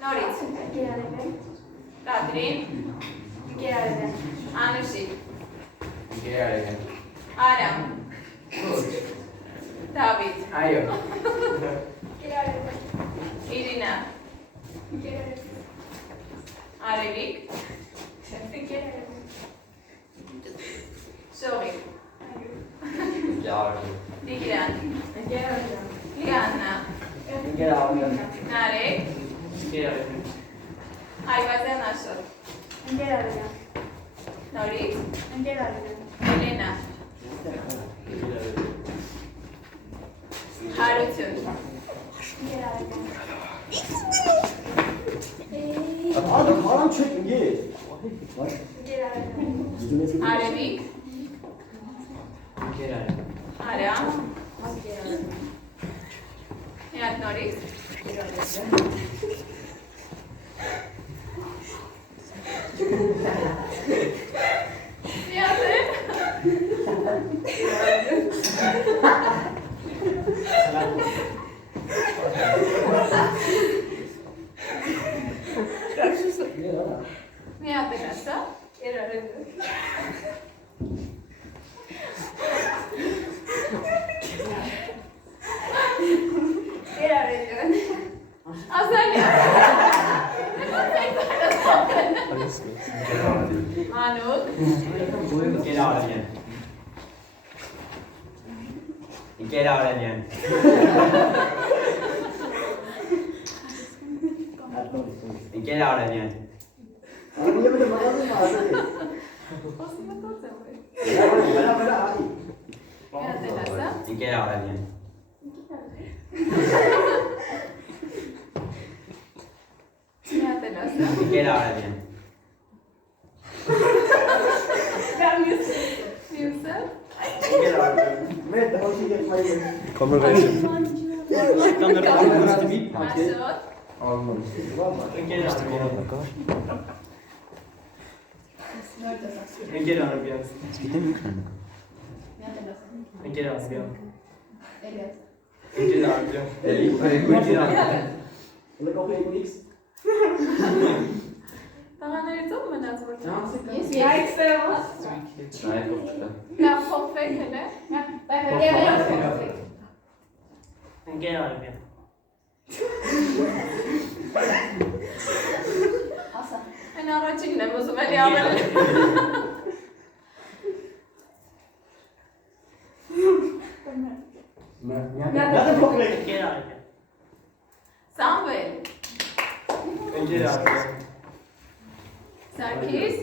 Նորից։ Կատրին։ Անուշիկ։ Արամ։ Դավիթ։ Իրինա։ Արևիկ։ Շողիկ։ Տիգրան։ Լիաննա։ Նարեկ։ Այվազյան Աշոտ։ Նորից։ Էլենա։ Հարություն։ Արևիկ։ Արամ։ Միատ նորից։ Միատ է։ Միատ է ասա։ Ազալիա։ Մանուկ։ Տղաներից ով մնաց որ Նա փոխվեք հելը Են առաջինն եմ ուզում էլի ավել Սամվել Սարգիս